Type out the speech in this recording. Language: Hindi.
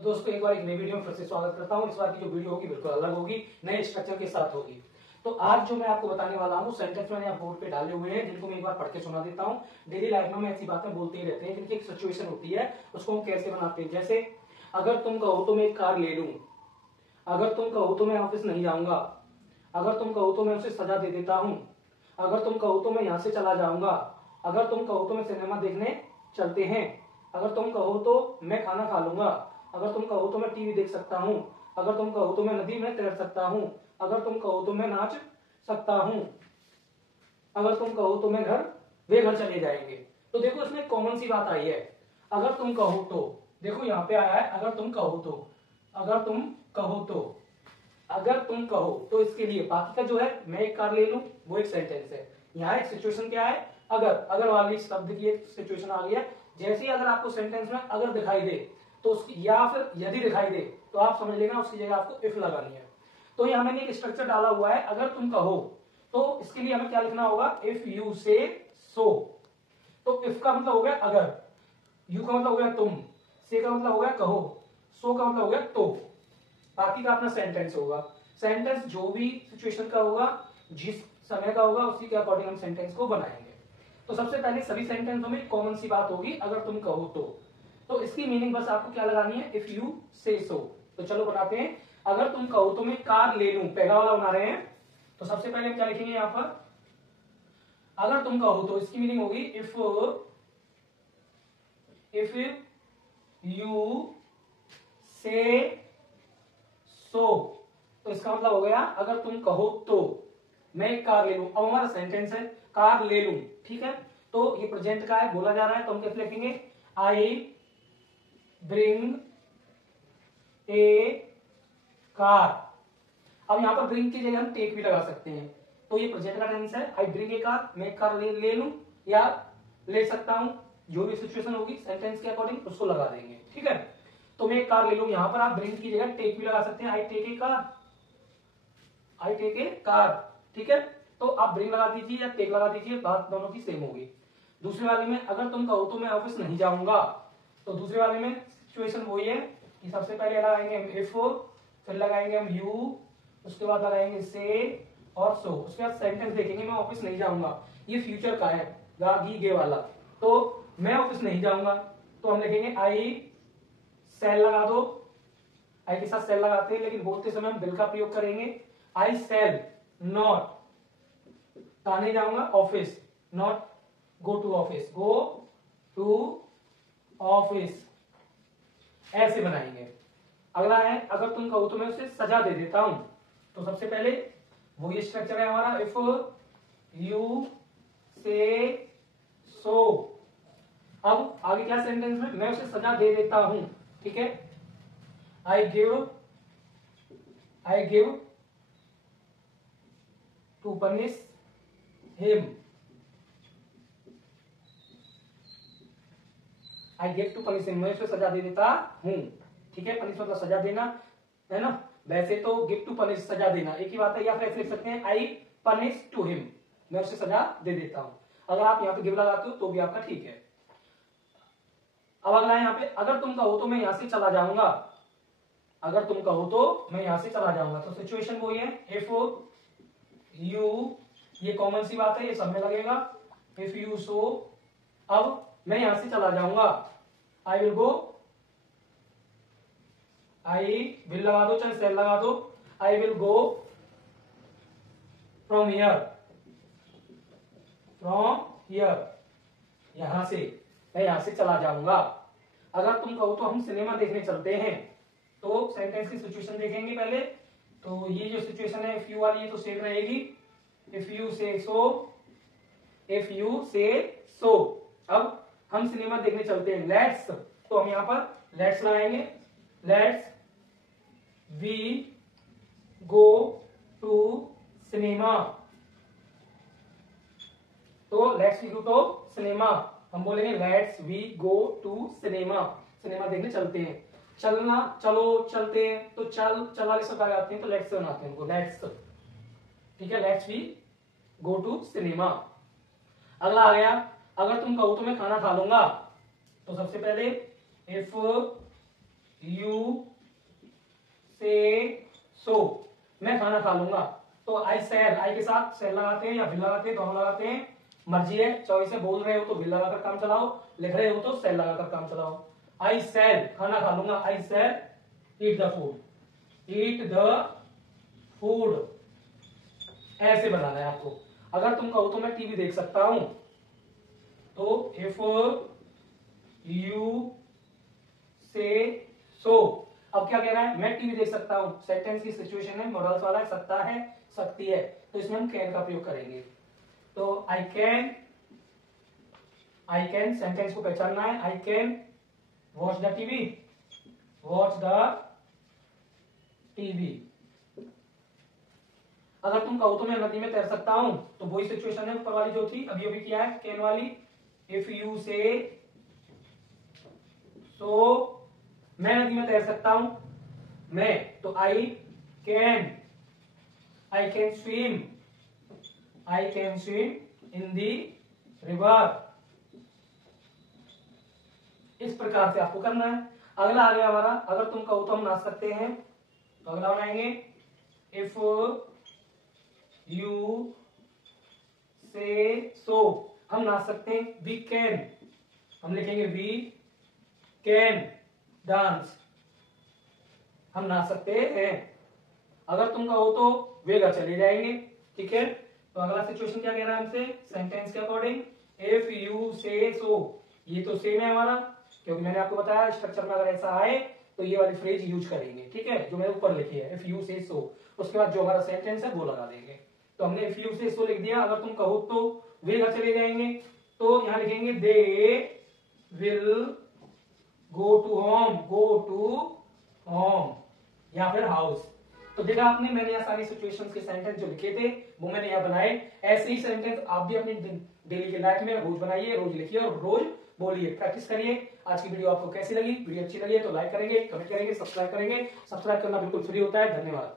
तो दोस्तों एक बार एक नई वीडियो में फिर से स्वागत करता हूं। इस बार की जो वीडियो होगी बिल्कुल अलग होगी, नए स्ट्रक्चर के साथ होगी। तो आज जो मैं आपको बताने वाला हूं सेंटेंस मैंने बोर्ड पे डाले हुए हैं, जिनको मैं एक बार पढ़ के सुना देता हूं। डेली लाइफ में हम ऐसी बातें बोलते ही रहते हैं, जिनकी एक सिचुएशन होती है, उसको हम कैसे बनाते हैं। जैसे अगर तुम कहो तो मैं एक कार ले लूं, अगर तुम कहो तो मैं ऑफिस नहीं जाऊंगा, अगर तुम कहो तो मैं उसे सजा दे देता हूं, अगर तुम कहो तो मैं यहाँ से चला जाऊंगा, अगर तुम कहो तो मैं सिनेमा देखने चलते हैं, अगर तुम कहो तो मैं खाना खा लूंगा, अगर तुम कहो तो मैं टीवी देख सकता हूँ, अगर तुम कहो तो मैं नदी में तैर सकता हूँ, अगर तुम कहो तो मैं नाच सकता हूँ, अगर तुम कहो तो मैं वे घर चले जाएंगे। तो देखो इसमें कॉमन सी बात आई है, अगर तुम कहो तो। देखो यहाँ पे आया है अगर तुम कहो तो, अगर तुम कहो तो, अगर तुम कहो तो इसके लिए बाकी का जो है मैं एक कार ले लूं, वो एक सेंटेंस है। यहाँ एक सिचुएशन क्या है, अगर वाली शब्द की एक सिचुएशन आ गई है। जैसे ही अगर आपको सेंटेंस में अगर दिखाई दे तो उसकी, या फिर यदि दिखाई दे तो आप समझ लेना उसकी जगह आपको इफ लगानी है। तो यहाँ मैंने एक स्ट्रक्चर डाला हुआ है, अगर तुम कहो तो इसके लिए हमें क्या लिखना होगा, इफ यू से सो। तो इफ का मतलब हो गया अगर, यू का मतलब हो गया तुम, से का मतलब हो गया कहो, सो का मतलब हो गया तो। बाकी का अपना सेंटेंस होगा। सेंटेंस जो भी सिचुएशन का होगा, जिस समय का होगा, उसी के अकॉर्डिंग हम सेंटेंस को बनाएंगे। तो सबसे पहले सभी सेंटेंसों में कॉमन सी बात होगी, अगर तुम कहो तो इसकी मीनिंग बस आपको क्या लगानी है, इफ यू से सो। तो चलो बनाते हैं। अगर तुम कहो तो मैं कार ले लूं, पहला वाला बना रहे हैं। तो सबसे पहले हम क्या लिखेंगे यहां पर, अगर तुम कहो तो इसकी मीनिंग होगी इफ यू से सो। तो इसका मतलब हो गया अगर तुम कहो तो मैं एक कार ले लूं। अब हमारा सेंटेंस है कार ले लूं, ठीक है। तो ये प्रेजेंट का है, बोला जा रहा है, तो हम कैसे लिखेंगे, आई ब्रिंग ए कार। अब यहां पर ब्रिंग की जगह हम टेक भी लगा सकते हैं। तो ये प्रेजेंट का टेंस है, आई ब्रिंग ए कार, मैं एक कार ले लूं या ले सकता हूं, जो भी सिचुएशन होगी सेंटेंस के अकॉर्डिंग उसको लगा देंगे, ठीक है। तो मैं एक कार ले लूं, यहां पर आप ब्रिंग की जगह टेक भी लगा सकते हैं, I take a car, I take a car, ठीक है। तो आप ब्रिंग लगा दीजिए या टेक लगा दीजिए, बात दोनों की सेम होगी। दूसरे वाले में अगर तुम कहो तो मैं ऑफिस नहीं जाऊंगा, तो दूसरे वाले में सिचुएशन वही है कि सबसे पहले लगाएंगे हम इफ, फिर लगाएंगे हम यू, उसके बाद लगाएंगे से और सो, उसके बाद सेंटेंस देखेंगे मैं ऑफिस नहीं जाऊंगा। ये फ्यूचर का है, गी गे वाला। तो मैं ऑफिस नहीं जाऊंगा तो हम लिखेंगे आई सेल, लगा दो, आई के साथ सेल लगाते हैं, लेकिन बोलते समय हम बिल का प्रयोग करेंगे। आई सेल नॉट, नहीं जाऊंगा office, not go to office, go to office, ऐसे बनाएंगे। अगला है अगर तुम कहो तो मैं उसे सजा दे देता हूं। तो सबसे पहले वो ये स्ट्रक्चर है हमारा, इफ यू से सो। अब आगे क्या सेंटेंस में, मैं उसे सजा दे देता हूं, ठीक है। I give to punish him, I give to punish him, मैं उसे सजा दे देता हूं, ठीक है। पनिश मतलब सजा देना है ना, वैसे तो गिव टू पनिश सजा देना एक ही बात है, या फिर ऐसे लिख सकते हैं आई पनिश टू हिम, मैं उसे सजा दे देता हूं। अगर आप यहाँ पे गिव लगाते हो तो भी आपका ठीक है। अब अगला है यहाँ पे, अगर तुम कहो तो मैं यहां से चला जाऊंगा, अगर तुम कहो तो मैं यहां से चला जाऊंगा। तो सिचुएशन वही है, इफ यू, ये कॉमन सी बात है, ये सब में लगेगा, इफ यू सो। अब मैं यहां से चला जाऊंगा, I will go, I will लगा दो चाहे सेल लगा दो, I will go from here, यहां से, मैं यहां से चला जाऊंगा। अगर तुम कहो तो हम सिनेमा देखने चलते हैं। तो सेंटेंस की सिचुएशन देखेंगे पहले। तो ये जो सिचुएशन है इफ यू वाली, ये तो सेम रहेगी, इफ यू से सो, इफ यू से सो। अब हम सिनेमा देखने चलते हैं, लेट्स, तो हम यहां पर लेट्स लगाएंगे, let's we go to cinema. तो let's we go to cinema, हम बोलेंगे let's we go to cinema, cinema देखने चलते हैं। चलना, चलो, चलते हैं, तो चल वाले शब्द आते हैं तो लेट्स से बनाते हैं उनको, लेट्स, ठीक है, let's we go to cinema. अगला आ गया, अगर तुम कहो तो मैं खाना खा लूंगा। तो सबसे पहले इफ यू से सो, मैं खाना खा लूंगा। तो आई सेल, आई के साथ सेल लगाते हैं या विल लगाते हैं, दोनों लगाते हैं, मर्जी है, चॉइस है। बोल रहे हो तो विल लगाकर काम चलाओ, लिख रहे हो तो सेल लगाकर काम चलाओ। आई सेल, खाना खा लूंगा। I shall eat the food, eat the food, ऐसे बनाना है आपको। अगर तुम कहो तो मैं टीवी देख सकता हूं, तो इफ यू से सो, अब क्या कह रहा है, मैं टीवी देख सकता हूं, सेंटेंस की सिचुएशन है, मॉडल्स वाला है, सकता है, सकती है, तो इसमें हम कैन का प्रयोग करेंगे। तो आई कैन सेंटेंस को पहचानना है। I can watch the TV, watch the TV. अगर तुम कहो तो मैं नदी में तैर सकता हूं, तो वही सिचुएशन है ऊपर वाली जो थी, अभी अभी किया है कैन वाली। इफ यू से सो, मैं नदी में तैर सकता हूं, मैं, तो I can swim, I can swim in the river. इस प्रकार से आपको करना है। अगला आ गया हमारा, अगर तुम कहो तो हम नाच सकते हैं, तो अगला बनाएंगे इफ यू से सो, हम नाच सकते हैं। वी कैन, हम लिखेंगे वी कैन डांस, हम नाच सकते हैं। अगर तुम कहो तो वे घर चले जाएंगे, ठीक है। तो अगला सिचुएशन क्या कह रहा है हमसे, सेंटेंस के अकॉर्डिंग, इफ यू से सो, ये तो सेम है हमारा, क्योंकि मैंने आपको बताया स्ट्रक्चर में अगर ऐसा आए तो ये वाली फ्रेज यूज करेंगे, ठीक है, जो मैंने ऊपर लिखी है, इफ यू से सो। उसके बाद जो हमारा सेंटेंस है वो लगा देंगे। तो हमने इफ यू से सो लिख दिया। अगर तुम कहो तो वे घर चले जाएंगे, तो यहां लिखेंगे they will go to home, go to home या फिर हाउस। तो देखा आपने, मैंने यहाँ सारी सिचुएशंस के सेंटेंस जो लिखे थे वो मैंने यहाँ बनाए। ऐसे ही सेंटेंस आप भी अपनी डेली के लाइफ में रोज बनाइए, रोज लिखिए और रोज बोलिए, प्रैक्टिस करिए। आज की वीडियो आपको कैसी लगी? वीडियो अच्छी लगी है तो लाइक करेंगे, कमेंट करेंगे, सब्सक्राइब करेंगे। सब्सक्राइब करना बिल्कुल फ्री होता है। धन्यवाद।